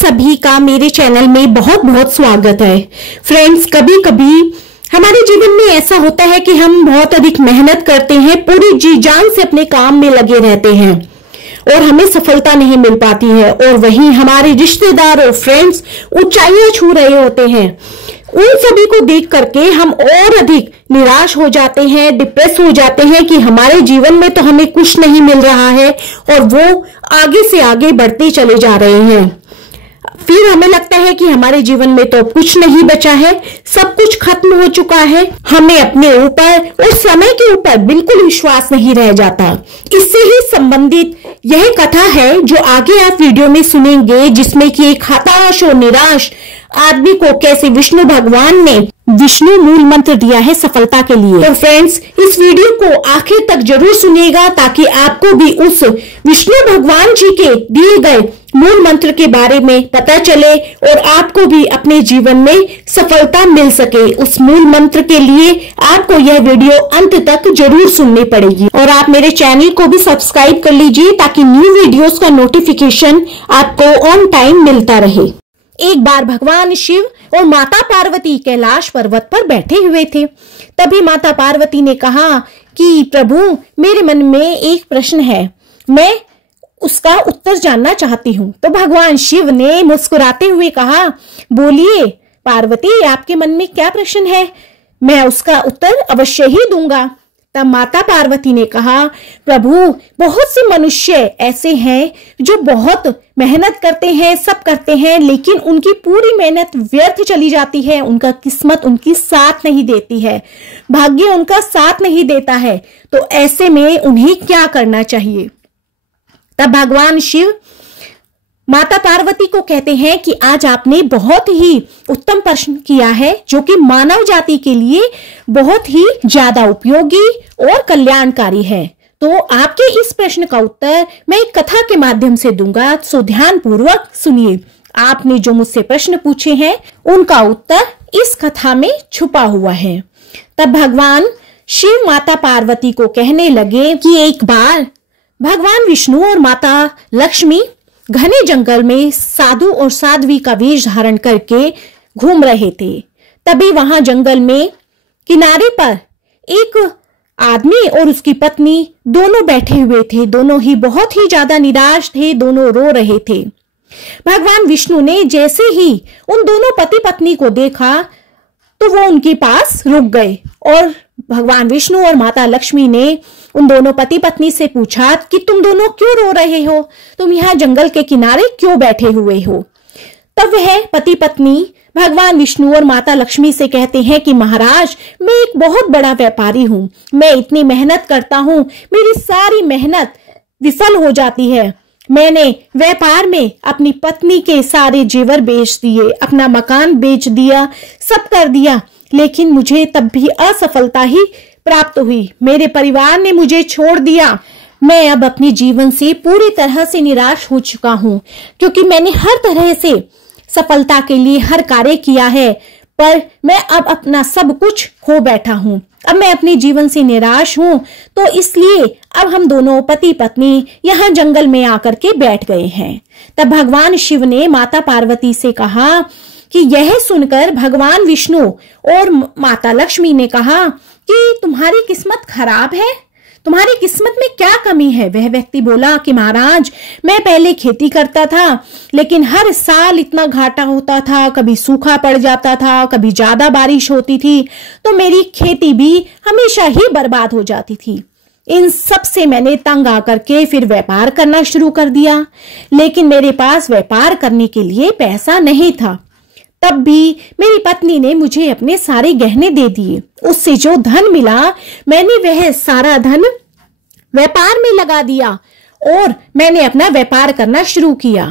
सभी का मेरे चैनल में बहुत बहुत स्वागत है। फ्रेंड्स, कभी कभी हमारे जीवन में ऐसा होता है कि हम बहुत अधिक मेहनत करते हैं, पूरी जी जान से अपने काम में लगे रहते हैं और हमें सफलता नहीं मिल पाती है, और वहीं हमारे रिश्तेदार और फ्रेंड्स ऊंचाइयां छू रहे होते हैं। उन सभी को देख करके हम और अधिक निराश हो जाते हैं, डिप्रेस हो जाते हैं कि हमारे जीवन में तो हमें कुछ नहीं मिल रहा है और वो आगे से आगे बढ़ते चले जा रहे हैं। फिर हमें लगता है कि हमारे जीवन में तो कुछ नहीं बचा है, सब कुछ खत्म हो चुका है। हमें अपने ऊपर और समय के ऊपर बिल्कुल विश्वास नहीं रह जाता। इससे ही संबंधित यह कथा है जो आगे आप वीडियो में सुनेंगे, जिसमें कि एक हताश और निराश आदमी को कैसे विष्णु भगवान ने विष्णु मूल मंत्र दिया है सफलता के लिए। तो फ्रेंड्स, इस वीडियो को आखिर तक जरूर सुनिएगा ताकि आपको भी उस विष्णु भगवान जी के दिए गए मूल मंत्र के बारे में पता चले और आपको भी अपने जीवन में सफलता मिल सके। उस मूल मंत्र के लिए आपको यह वीडियो अंत तक जरूर सुननी पड़ेगी और आप मेरे चैनल को भी सब्सक्राइब कर लीजिए ताकि न्यू वीडियोस का नोटिफिकेशन आपको ऑन टाइम मिलता रहे। एक बार भगवान शिव और माता पार्वती कैलाश पर्वत पर बैठे हुए थे। तभी माता पार्वती ने कहा कि प्रभु, मेरे मन में एक प्रश्न है, मैं उसका उत्तर जानना चाहती हूँ। तो भगवान शिव ने मुस्कुराते हुए कहा, बोलिए पार्वती, आपके मन में क्या प्रश्न है, मैं उसका उत्तर अवश्य ही दूंगा। तब माता पार्वती ने कहा, प्रभु, बहुत से मनुष्य ऐसे हैं जो बहुत मेहनत करते हैं, सब करते हैं, लेकिन उनकी पूरी मेहनत व्यर्थ चली जाती है। उनका किस्मत उनकी साथ नहीं देती है, भाग्य उनका साथ नहीं देता है। तो ऐसे में उन्हें क्या करना चाहिए? तब भगवान शिव माता पार्वती को कहते हैं कि आज आपने बहुत ही उत्तम प्रश्न किया है, जो कि मानव जाति के लिए बहुत ही ज्यादा उपयोगी और कल्याणकारी है। तो आपके इस प्रश्न का उत्तर मैं एक कथा के माध्यम से दूंगा, सो ध्यान पूर्वक सुनिए। आपने जो मुझसे प्रश्न पूछे हैं उनका उत्तर इस कथा में छुपा हुआ है। तब भगवान शिव माता पार्वती को कहने लगे कि एक बार भगवान विष्णु और माता लक्ष्मी घने जंगल में साधु और साध्वी का वेश धारण करके घूम रहे थे। तभी वहां जंगल में किनारे पर एक आदमी और उसकी पत्नी दोनों बैठे हुए थे। दोनों ही बहुत ही ज्यादा निराश थे, दोनों रो रहे थे। भगवान विष्णु ने जैसे ही उन दोनों पति पत्नी को देखा तो वो उनके पास रुक गए और भगवान विष्णु और माता लक्ष्मी ने उन दोनों पति पत्नी से पूछा कि तुम दोनों क्यों रो रहे हो, तुम यहाँ जंगल के किनारे क्यों बैठे हुए हो? तब वह पति पत्नी भगवान विष्णु और माता लक्ष्मी से कहते हैं कि महाराज, मैं एक बहुत बड़ा व्यापारी हूँ, मैं इतनी मेहनत करता हूँ, मेरी सारी मेहनत विफल हो जाती है। मैंने व्यापार में अपनी पत्नी के सारे जेवर बेच दिए, अपना मकान बेच दिया, सब कर दिया, लेकिन मुझे तब भी असफलता ही प्राप्त हुई। मेरे परिवार ने मुझे छोड़ दिया। मैं अब अपने जीवन से पूरी तरह से निराश हो चुका हूँ, क्योंकि मैंने हर तरह से सफलता के लिए हर कार्य किया है, पर मैं अब अपना सब कुछ खो बैठा हूँ। अब मैं अपने जीवन से निराश हूँ, तो इसलिए अब हम दोनों पति पत्नी यहाँ जंगल में आकर के बैठ गए हैं। तब भगवान शिव ने माता पार्वती से कहा कि यह सुनकर भगवान विष्णु और माता लक्ष्मी ने कहा कि तुम्हारी किस्मत खराब है, तुम्हारी किस्मत में क्या कमी है? वह व्यक्ति बोला कि महाराज, मैं पहले खेती करता था, लेकिन हर साल इतना घाटा होता था, कभी सूखा पड़ जाता था, कभी ज्यादा बारिश होती थी, तो मेरी खेती भी हमेशा ही बर्बाद हो जाती थी। इन सब से मैंने तंग आकर के फिर व्यापार करना शुरू कर दिया, लेकिन मेरे पास व्यापार करने के लिए पैसा नहीं था। तब भी मेरी पत्नी ने मुझे अपने सारे गहने दे दिए। उससे जो धन मिला, मैंने वह सारा धन व्यापार में लगा दिया और मैंने अपना व्यापार करना शुरू किया,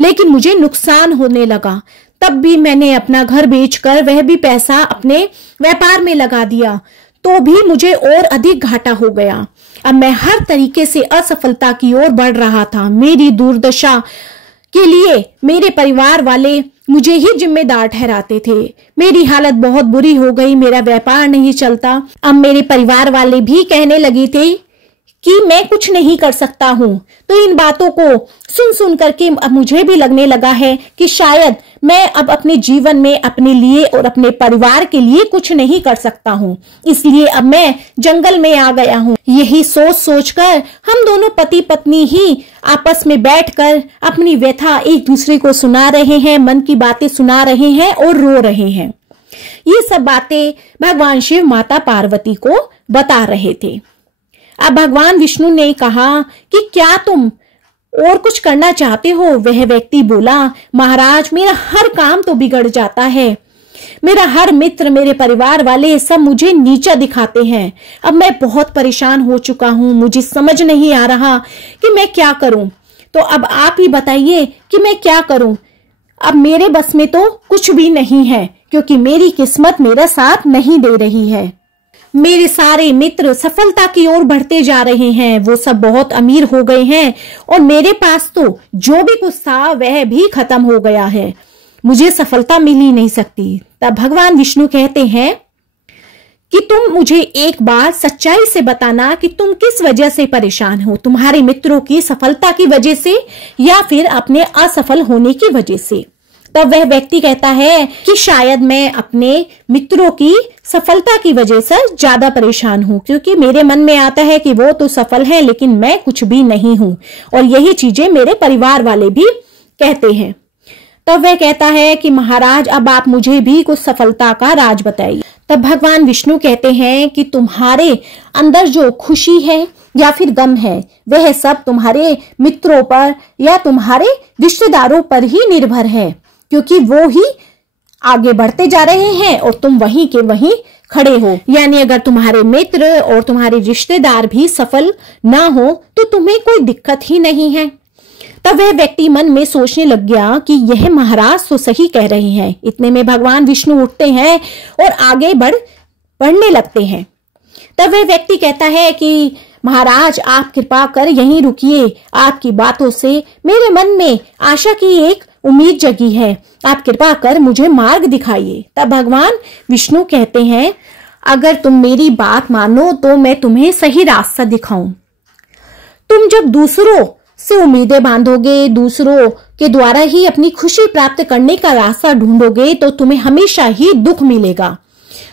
लेकिन मुझे नुकसान होने लगा। तब भी मैंने अपना घर बेचकर वह भी पैसा अपने व्यापार में लगा दिया, तो भी मुझे और अधिक घाटा हो गया। अब मैं हर तरीके से असफलता की ओर बढ़ रहा था। मेरी दुर्दशा के लिए मेरे परिवार वाले मुझे ही जिम्मेदार ठहराते थे। मेरी हालत बहुत बुरी हो गई, मेरा व्यापार नहीं चलता। अब मेरे परिवार वाले भी कहने लगे थे कि मैं कुछ नहीं कर सकता हूं। तो इन बातों को सुन सुन करके मुझे भी लगने लगा है कि शायद मैं अब अपने जीवन में अपने लिए और अपने परिवार के लिए कुछ नहीं कर सकता हूं, इसलिए अब मैं जंगल में आ गया हूं। यही सोच सोचकर हम दोनों पति पत्नी ही आपस में बैठकर अपनी व्यथा एक दूसरे को सुना रहे हैं, मन की बातें सुना रहे हैं और रो रहे हैं। ये सब बातें भगवान शिव माता पार्वती को बता रहे थे। अब भगवान विष्णु ने कहा कि क्या तुम और कुछ करना चाहते हो? वह व्यक्ति बोला, महाराज मेरा हर काम तो बिगड़ जाता है, मेरा हर मित्र, मेरे परिवार वाले सब मुझे नीचा दिखाते हैं। अब मैं बहुत परेशान हो चुका हूं, मुझे समझ नहीं आ रहा कि मैं क्या करूं। तो अब आप ही बताइए कि मैं क्या करूं। अब मेरे बस में तो कुछ भी नहीं है, क्योंकि मेरी किस्मत मेरा साथ नहीं दे रही है। मेरे सारे मित्र सफलता की ओर बढ़ते जा रहे हैं, वो सब बहुत अमीर हो गए हैं और मेरे पास तो जो भी कुछ था वह भी खत्म हो गया है, मुझे सफलता मिल ही नहीं सकती। तब भगवान विष्णु कहते हैं कि तुम मुझे एक बार सच्चाई से बताना कि तुम किस वजह से परेशान हो, तुम्हारे मित्रों की सफलता की वजह से या फिर अपने असफल होने की वजह से। तब वह व्यक्ति कहता है कि शायद मैं अपने मित्रों की सफलता की वजह से ज्यादा परेशान हूं, क्योंकि मेरे मन में आता है कि वो तो सफल हैं लेकिन मैं कुछ भी नहीं हूं, और यही चीजें मेरे परिवार वाले भी कहते हैं। तब वह कहता है कि महाराज अब आप मुझे भी कुछ सफलता का राज बताइए। तब भगवान विष्णु कहते हैं कि तुम्हारे अंदर जो खुशी है या फिर गम है वह सब तुम्हारे मित्रों पर या तुम्हारे रिश्तेदारों पर ही निर्भर है, क्योंकि वो ही आगे बढ़ते जा रहे हैं और तुम वहीं के वहीं खड़े हो। यानी अगर तुम्हारे मित्र और तुम्हारे रिश्तेदार भी सफल ना हो तो तुम्हें कोई दिक्कत ही नहीं है। तब वह व्यक्ति मन में सोचने लग गया कि यह महाराज तो सही कह रहे हैं। इतने में भगवान विष्णु उठते हैं और आगे बढ़ने लगते हैं। तब वह व्यक्ति कहता है कि महाराज आप कृपा कर यहीं रुकिए, आपकी बातों से मेरे मन में आशा की एक उम्मीद जगी है, आप कृपा कर मुझे मार्ग दिखाइए। तब भगवान विष्णु कहते हैं अगर तुम मेरी बात मानो तो मैं तुम्हें सही रास्ता दिखाऊं। तुम जब दूसरों से उम्मीदें बांधोगे, दूसरों के द्वारा ही अपनी खुशी प्राप्त करने का रास्ता ढूंढोगे तो तुम्हें हमेशा ही दुख मिलेगा।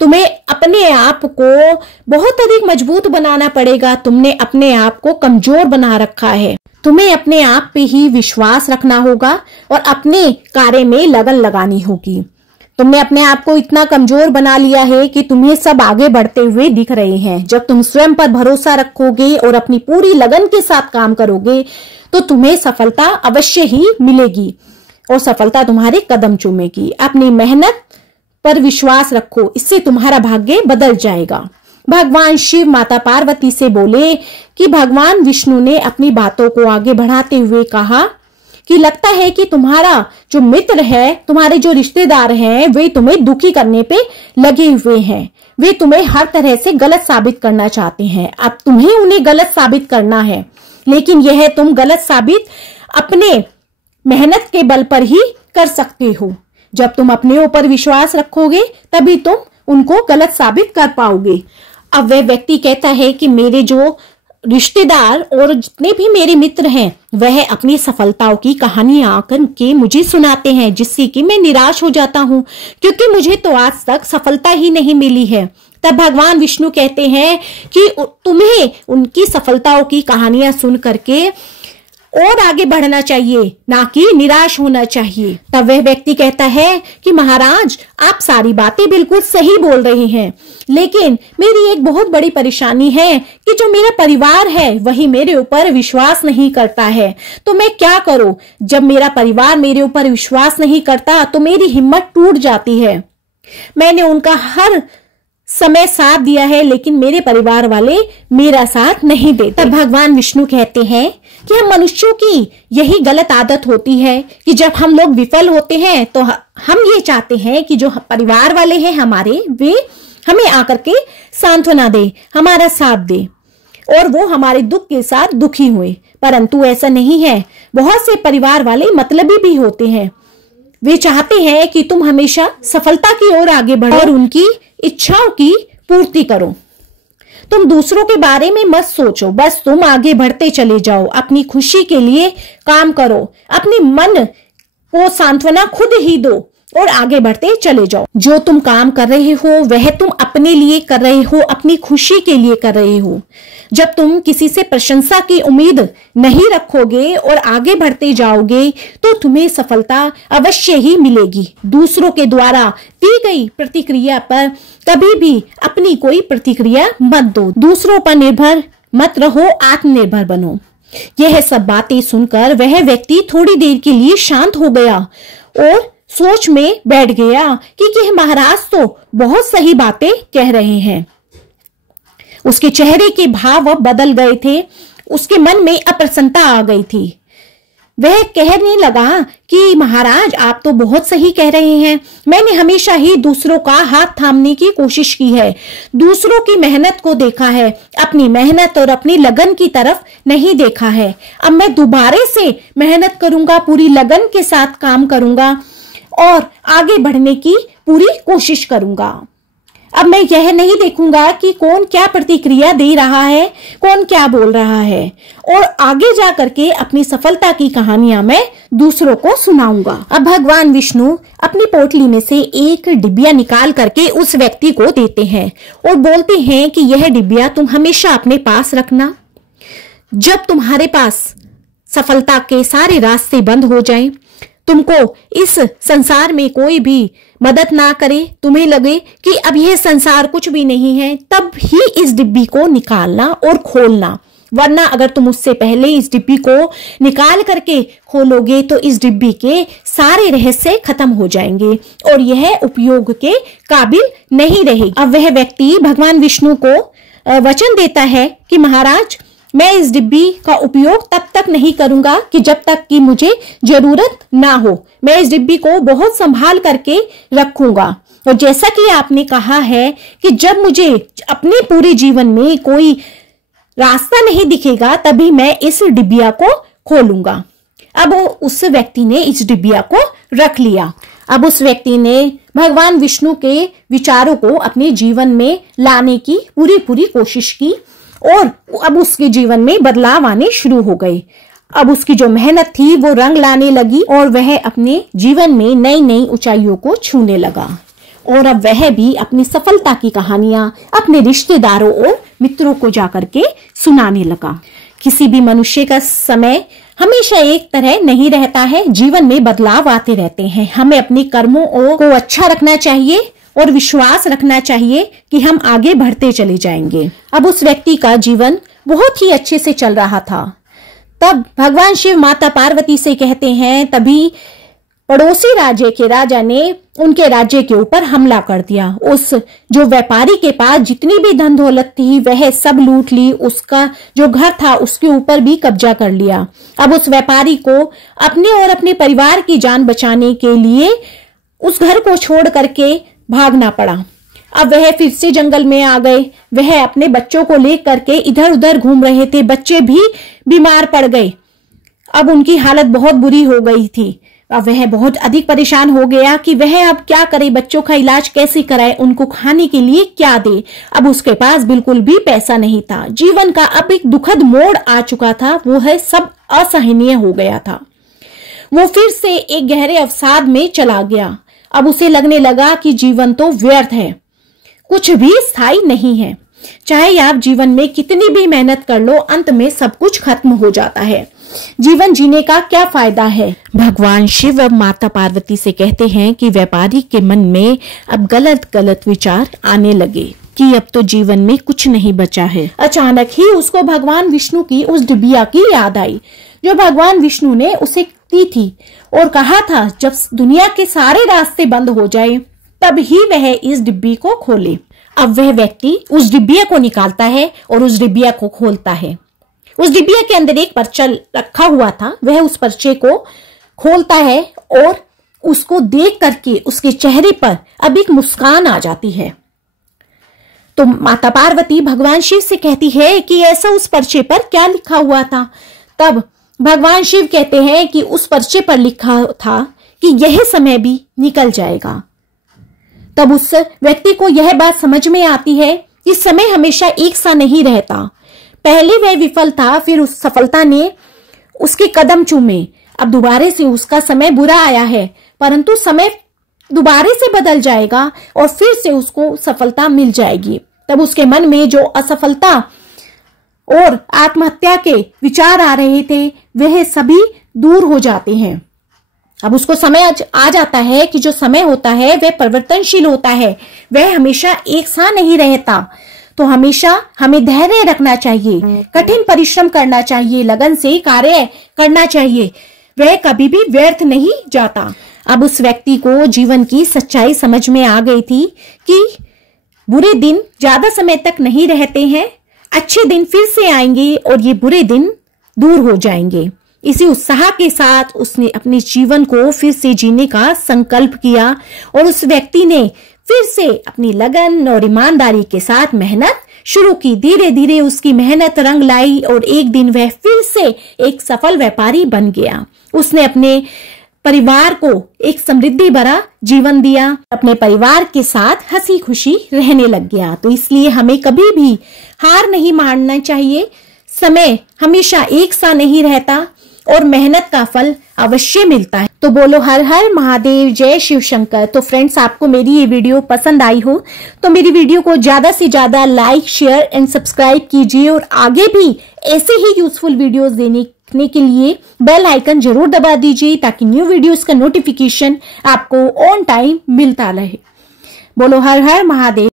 तुम्हें अपने आप को बहुत अधिक मजबूत बनाना पड़ेगा। तुमने अपने आप को कमजोर बना रखा है। तुम्हें अपने आप पे ही विश्वास रखना होगा और अपने कार्य में लगन लगानी होगी। तुमने अपने आप को इतना कमजोर बना लिया है कि तुम्हें सब आगे बढ़ते हुए दिख रहे हैं। जब तुम स्वयं पर भरोसा रखोगे और अपनी पूरी लगन के साथ काम करोगे तो तुम्हें सफलता अवश्य ही मिलेगी और सफलता तुम्हारे कदम चूमेगी। अपनी मेहनत पर विश्वास रखो, इससे तुम्हारा भाग्य बदल जाएगा। भगवान शिव माता पार्वती से बोले कि भगवान विष्णु ने अपनी बातों को आगे बढ़ाते हुए कहा कि लगता है कि तुम्हारा जो मित्र है, तुम्हारे जो रिश्तेदार हैं, वे तुम्हें दुखी करने पे लगे हुए हैं। वे तुम्हें हर तरह से गलत साबित करना चाहते हैं। अब तुम्हें उन्हें गलत साबित करना है, लेकिन यह तुम गलत साबित अपने मेहनत के बल पर ही कर सकते हो। जब तुम अपने ऊपर विश्वास रखोगे तभी तुम उनको गलत साबित कर पाओगे। अब वह व्यक्ति कहता है कि मेरे जो रिश्तेदार और जितने भी मेरे मित्र हैं वह अपनी सफलताओं की कहानियां आकर के मुझे सुनाते हैं, जिससे कि मैं निराश हो जाता हूं, क्योंकि मुझे तो आज तक सफलता ही नहीं मिली है। तब भगवान विष्णु कहते हैं कि तुम्हें उनकी सफलताओं की कहानियां सुन करके और आगे बढ़ना चाहिए, ना कि निराश होना चाहिए। तब वह व्यक्ति कहता है कि महाराज आप सारी बातें बिल्कुल सही बोल रहे हैं, लेकिन मेरी एक बहुत बड़ी परेशानी है कि जो मेरा परिवार है वही मेरे ऊपर विश्वास नहीं करता है। तो मैं क्या करूं? जब मेरा परिवार मेरे ऊपर विश्वास नहीं करता तो मेरी हिम्मत टूट जाती है। मैंने उनका हर समय साथ दिया है, लेकिन मेरे परिवार वाले मेरा साथ नहीं देते। तब भगवान विष्णु कहते हैं कि हम मनुष्यों की यही गलत आदत होती है कि जब हम लोग विफल होते हैं तो हम ये चाहते हैं कि जो परिवार वाले हैं हमारे, वे हमें आकर के सांत्वना दे, हमारा साथ दे और वो हमारे दुख के साथ दुखी हुए। परंतु ऐसा नहीं है। बहुत से परिवार वाले मतलबी भी होते हैं। वे चाहते हैं कि तुम हमेशा सफलता की ओर आगे बढ़ो और उनकी इच्छाओं की पूर्ति करो। तुम दूसरों के बारे में मत सोचो, बस तुम आगे बढ़ते चले जाओ, अपनी खुशी के लिए काम करो, अपने मन को सांत्वना खुद ही दो और आगे बढ़ते चले जाओ। जो तुम काम कर रहे हो वह तुम अपने लिए कर रहे हो, अपनी खुशी के लिए कर रहे हो। जब तुम किसी से प्रशंसा की उम्मीद नहीं रखोगे और आगे बढ़ते जाओगे तो तुम्हें सफलता अवश्य ही मिलेगी। दूसरों के द्वारा दी गई प्रतिक्रिया पर कभी भी अपनी कोई प्रतिक्रिया मत दो। दूसरों पर निर्भर मत रहो, आत्मनिर्भर बनो। यह सब बातें सुनकर वह व्यक्ति थोड़ी देर के लिए शांत हो गया और सोच में बैठ गया कि महाराज तो बहुत सही बातें कह रहे हैं। उसके चेहरे के भाव बदल गए थे, उसके मन में अप्रसन्नता आ गई थी। वह कहने लगा कि महाराज आप तो बहुत सही कह रहे हैं, मैंने हमेशा ही दूसरों का हाथ थामने की कोशिश की है, दूसरों की मेहनत को देखा है, अपनी मेहनत और अपनी लगन की तरफ नहीं देखा है। अब मैं दोबारा से मेहनत करूंगा, पूरी लगन के साथ काम करूंगा और आगे बढ़ने की पूरी कोशिश करूंगा। अब मैं यह नहीं देखूंगा कि कौन क्या प्रतिक्रिया दे रहा है, कौन क्या बोल रहा है, और आगे जा करके अपनी सफलता की कहानियां मैं दूसरों को सुनाऊंगा। अब भगवान विष्णु अपनी पोटली में से एक डिबिया निकाल करके उस व्यक्ति को देते हैं और बोलते हैं कि यह डिबिया तुम हमेशा अपने पास रखना। जब तुम्हारे पास सफलता के सारे रास्ते बंद हो जाएं, तुमको इस संसार में कोई भी मदद ना करे, तुम्हें लगे कि अब यह संसार कुछ भी नहीं है, तब ही इस डिब्बी को निकालना और खोलना। वरना अगर तुम उससे पहले इस डिब्बी को निकाल करके खोलोगे तो इस डिब्बी के सारे रहस्य खत्म हो जाएंगे और यह उपयोग के काबिल नहीं रहेगी। अब वह व्यक्ति भगवान विष्णु को वचन देता है कि महाराज मैं इस डिब्बी का उपयोग तब तक नहीं करूंगा कि जब तक कि मुझे जरूरत ना हो। मैं इस डिब्बी को बहुत संभाल करके रखूंगा। और जैसा कि आपने कहा है कि जब मुझे अपने पूरे जीवन में कोई रास्ता नहीं दिखेगा तभी मैं इस डिबिया को खोलूंगा। अब उस व्यक्ति ने इस डिबिया को रख लिया। अब उस व्यक्ति ने भगवान विष्णु के विचारों को अपने जीवन में लाने की पूरी कोशिश की और अब उसके जीवन में बदलाव आने शुरू हो गए। अब उसकी जो मेहनत थी वो रंग लाने लगी और वह अपने जीवन में नई नई ऊंचाइयों को छूने लगा। और अब वह भी अपनी सफलता की कहानियां अपने रिश्तेदारों और मित्रों को जाकर के सुनाने लगा। किसी भी मनुष्य का समय हमेशा एक तरह नहीं रहता है, जीवन में बदलाव आते रहते हैं। हमें अपने कर्मों को अच्छा रखना चाहिए और विश्वास रखना चाहिए कि हम आगे बढ़ते चले जाएंगे। अब उस व्यक्ति का जीवन बहुत ही अच्छे से चल रहा था। तब भगवान शिव माता पार्वती से कहते हैं, तभी पड़ोसी राज्य के राजा ने उनके राज्य के ऊपर हमला कर दिया। उस जो व्यापारी के पास जितनी भी धन दौलत थी वह सब लूट ली, उसका जो घर था उसके ऊपर भी कब्जा कर लिया। अब उस व्यापारी को अपने और अपने परिवार की जान बचाने के लिए उस घर को छोड़ करके भागना पड़ा। अब वह फिर से जंगल में आ गए। वह अपने बच्चों को लेकर के इधर उधर घूम रहे थे। बच्चे भी बीमार पड़ गए। अब उनकी हालत बहुत बुरी हो गई थी। अब वह बहुत अधिक परेशान हो गया कि वह अब क्या करे, बच्चों का इलाज कैसे कराए, उनको खाने के लिए क्या दे। अब उसके पास बिल्कुल भी पैसा नहीं था। जीवन का अब एक दुखद मोड़ आ चुका था। वो है सब असहनीय हो गया था। वो फिर से एक गहरे अवसाद में चला गया। अब उसे लगने लगा कि जीवन तो व्यर्थ है, कुछ भी स्थायी नहीं है। चाहे आप जीवन में कितनी भी मेहनत कर लो, अंत में सब कुछ खत्म हो जाता है। जीवन जीने का क्या फायदा है। भगवान शिव अब माता पार्वती से कहते हैं कि व्यापारी के मन में अब गलत गलत विचार आने लगे कि अब तो जीवन में कुछ नहीं बचा है। अचानक ही उसको भगवान विष्णु की उस डिबिया की याद आई जो भगवान विष्णु ने उसे दी थी और कहा था जब दुनिया के सारे रास्ते बंद हो जाए तब ही वह इस डिब्बी को खोले। अब वह व्यक्ति उस डिबिया को निकालता है और उस डिबिया को खोलता है। उस डिबिया के अंदर एक पर्चा रखा हुआ था। वह उस पर्चे को खोलता है और उसको देख करके उसके चेहरे पर अब एक मुस्कान आ जाती है। तो माता पार्वती भगवान शिव से कहती है कि ऐसा उस पर्चे पर क्या लिखा हुआ था। तब भगवान शिव कहते हैं कि उस पर्चे पर लिखा था कि यह समय भी निकल जाएगा। तब उस व्यक्ति को यह बात समझ में आती है कि समय हमेशा एक सा नहीं रहता। पहले वह विफल था, फिर उस सफलता ने उसके कदम चूमे। अब दोबारा से उसका समय बुरा आया है, परंतु समय दोबारा से बदल जाएगा और फिर से उसको सफलता मिल जाएगी। तब उसके मन में जो असफलता और आत्महत्या के विचार आ रहे थे वह सभी दूर हो जाते हैं। अब उसको समय आ जाता है कि जो समय होता है वह परिवर्तनशील होता है, वह हमेशा एक सा नहीं रहता। तो हमेशा हमें धैर्य रखना चाहिए, कठिन परिश्रम करना चाहिए, लगन से कार्य करना चाहिए, वह कभी भी व्यर्थ नहीं जाता। अब उस व्यक्ति को जीवन की सच्चाई समझ में आ गई थी कि बुरे दिन ज्यादा समय तक नहीं रहते हैं, अच्छे दिन फिर से आएंगे और ये बुरे दिन दूर हो जाएंगे। इसी उत्साह के साथ उसने अपने जीवन को फिर से जीने का संकल्प किया और उस व्यक्ति ने फिर से अपनी लगन और ईमानदारी के साथ मेहनत शुरू की। धीरे धीरे उसकी मेहनत रंग लाई और एक दिन वह फिर से एक सफल व्यापारी बन गया। उसने अपने परिवार को एक समृद्धि भरा जीवन दिया, अपने परिवार के साथ हंसी खुशी रहने लग गया। तो इसलिए हमें कभी भी हार नहीं मानना चाहिए। समय हमेशा एक सा नहीं रहता और मेहनत का फल अवश्य मिलता है। तो बोलो हर हर महादेव, जय शिव शंकर। तो फ्रेंड्स, आपको मेरी ये वीडियो पसंद आई हो तो मेरी वीडियो को ज्यादा से ज्यादा लाइक, शेयर एंड सब्सक्राइब कीजिए और आगे भी ऐसे ही यूजफुल वीडियोस देखने के लिए बेल आइकन जरूर दबा दीजिए ताकि न्यू वीडियोस का नोटिफिकेशन आपको ऑन टाइम मिलता रहे। बोलो हर हर महादेव।